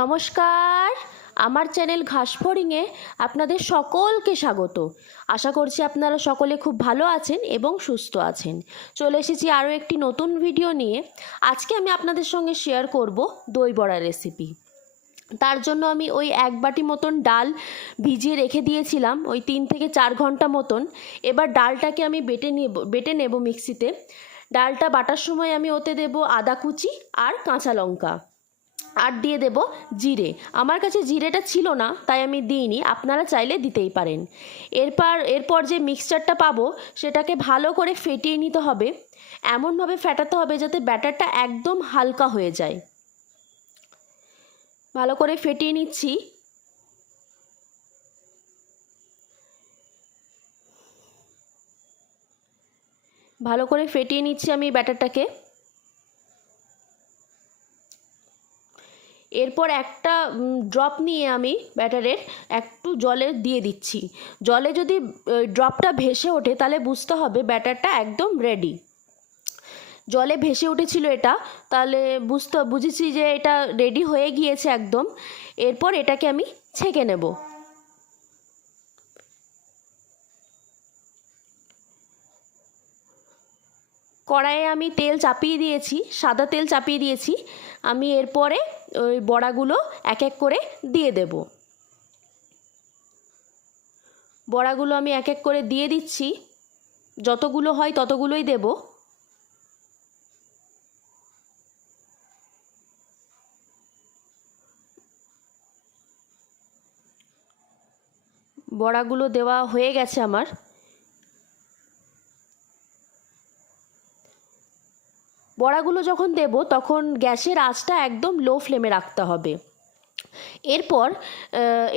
নমস্কার, আমার চ্যানেল ঘাসফড়িংয়ে আপনাদের সকলকে স্বাগত। আশা করছি আপনারা সকলে খুব ভালো আছেন এবং সুস্থ আছেন। চলে এসেছি আরও একটি নতুন ভিডিও নিয়ে। আজকে আমি আপনাদের সঙ্গে শেয়ার করব দই বড়া রেসিপি। তার জন্য আমি ওই 1 বাটি মতন ডাল ভিজিয়ে রেখে দিয়েছিলাম, ওই 3 থেকে 4 ঘন্টা মতন। এবার ডালটাকে আমি বেটে নেব মিক্সিতে। ডালটা বাটার সময় আমি ওতে দেব আদা কুচি আর কাঁচা লঙ্কা, আর দিয়ে দেব জিরে। আমার কাছে জিরেটা ছিল না তাই আমি দিইনি, আপনারা চাইলে দিতেই পারেন। এরপর যে মিক্সচারটা পাবো সেটাকে ভালো করে ফেটিয়ে নিতে হবে। এমনভাবে ফেটাতে হবে যাতে ব্যাটারটা একদম হালকা হয়ে যায়। ভালো করে ফেটিয়ে নিচ্ছি। ভালো করে ফেটিয়ে নিচ্ছি আমি ব্যাটারটাকে। এরপর একটা ড্রপ নিয়ে আমি ব্যাটারের একটু জলে দিয়ে দিচ্ছি। জলে যদি ড্রপটা ভেসে ওঠে তাহলে বুঝতে হবে ব্যাটারটা একদম রেডি। জলে ভেসে উঠেছিল এটা, তাহলে বুঝেছি যে এটা রেডি হয়ে গিয়েছে একদম। এরপর এটাকে আমি ছেঁকে নেব। কড়াইয়ে আমি তেল চাপিয়ে দিয়েছি, সাদা তেল চাপিয়ে দিয়েছি। আমি এরপরে ওই বড়াগুলো এক এক করে দিয়ে দেব। বড়াগুলো আমি এক এক করে দিয়ে দিচ্ছি, যতগুলো হয় ততগুলোই দেব। বড়াগুলো দেওয়া হয়ে গেছে আমার। বড়াগুলো যখন দেব তখন গ্যাসের আঁচটা একদম লো ফ্লেমে রাখতে হবে।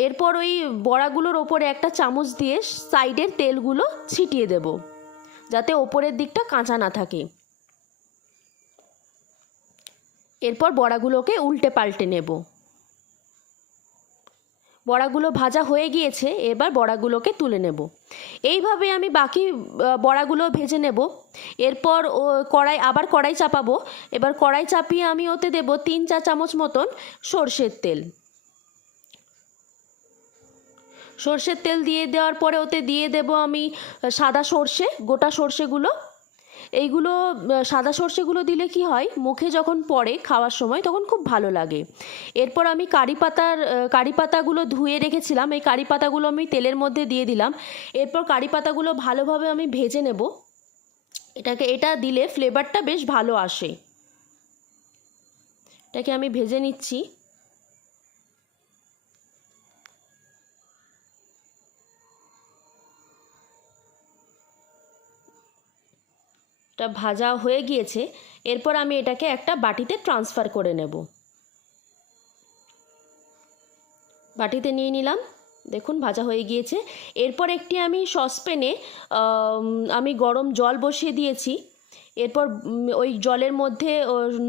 এরপর ওই বড়াগুলোর ওপরে একটা চামচ দিয়ে সাইডের তেলগুলো ছিটিয়ে দেব, যাতে ওপরের দিকটা কাঁচা না থাকে। এরপর বড়াগুলোকে উল্টে পাল্টে নেব। বড়াগুলো ভাজা হয়ে গিয়েছে, এবার বড়াগুলোকে তুলে নেব। এইভাবে আমি বাকি বড়াগুলো ভেজে নেব। এরপর কড়াই চাপাবো। এবার কড়াই চাপিয়ে আমি ওতে দেব 3-4 চামচ মতন সর্ষের তেল। সর্ষের তেল দিয়ে দেওয়ার পরে ওতে দিয়ে দেব আমি সাদা সর্ষে, গোটা সর্ষেগুলো। এইগুলো সাদা সর্ষেগুলো দিলে কি হয়, মুখে যখন পড়ে খাওয়ার সময় তখন খুব ভালো লাগে। এরপর আমি কারি পাতাগুলো ধুয়ে রেখেছিলাম, এই কারি পাতাগুলো আমি তেলের মধ্যে দিয়ে দিলাম। এরপর কারি পাতাগুলো ভালোভাবে আমি ভেজে নেব। এটা দিলে ফ্লেভারটা বেশ ভালো আসে। এটাকে আমি ভেজে নিচ্ছি। এটা ভাজা হয়ে গিয়েছে। এরপর আমি এটাকে একটা বাটিতে ট্রান্সফার করে নেব। বাটিতে নিয়ে নিলাম, দেখুন ভাজা হয়ে গিয়েছে। এরপর একটি আমি সসপ্যানে আমি গরম জল বসিয়ে দিয়েছি। এরপর ওই জলের মধ্যে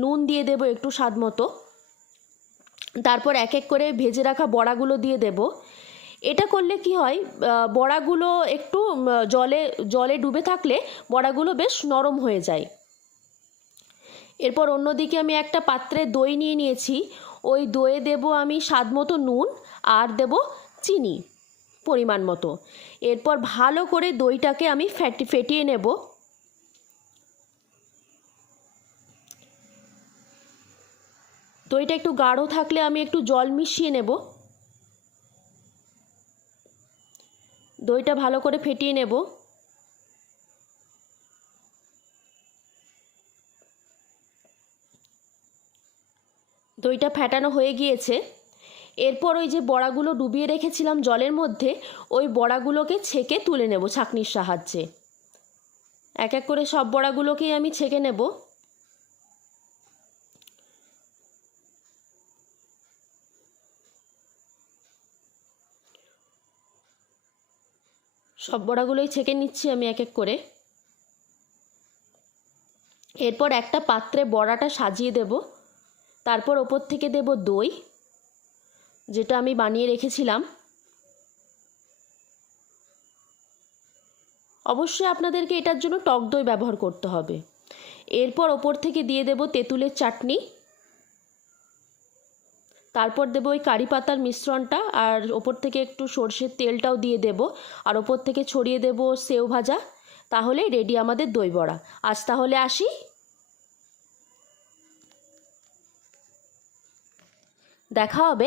নুন দিয়ে দেব একটু স্বাদ মতো। তারপর এক এক করে ভেজে রাখা বড়াগুলো দিয়ে দেব। এটা করলে কি হয়, বড়াগুলো একটু জলে ডুবে থাকলে বড়াগুলো বেশ নরম হয়ে যায়। এরপর অন্যদিকে আমি একটা পাত্রে দই নিয়ে নিয়েছি। ওই দইয়ে দেব আমি স্বাদ মতো নুন আর দেব চিনি পরিমাণ মতো। এরপর ভালো করে দইটাকে আমি ফেটিয়ে নেব। দইটা একটু গাঢ় থাকলে আমি একটু জল মিশিয়ে নেব। দইটা ভালো করে ফেটিয়ে নেব। দইটা ফেটানো হয়ে গিয়েছে। এরপর ওই যে বড়াগুলো ডুবিয়ে রেখেছিলাম জলের মধ্যে, ওই বড়াগুলোকে ছেঁকে তুলে নেব ছাঁকনির সাহায্যে। এক এক করে সব বড়াগুলোকেই আমি ছেঁকে নেব। সব বড়াগুলোই ছেঁকে নিচ্ছি আমি এক এক করে। এরপর একটা পাত্রে বড়াটা সাজিয়ে দেব। তারপর ওপর থেকে দেব দই, যেটা আমি বানিয়ে রেখেছিলাম। অবশ্যই আপনাদেরকে এটার জন্য টক দই ব্যবহার করতে হবে। এরপর ওপর থেকে দিয়ে দেব তেঁতুলের চাটনি। তারপর দেবো ওই কারি পাতার মিশ্রণটা, আর ওপর থেকে একটু সর্ষের তেলটাও দিয়ে দেব, আর ওপর থেকে ছড়িয়ে দেব সেও ভাজা। তাহলেই রেডি আমাদের দই বড়া। আজ তাহলে আসি। দেখা হবে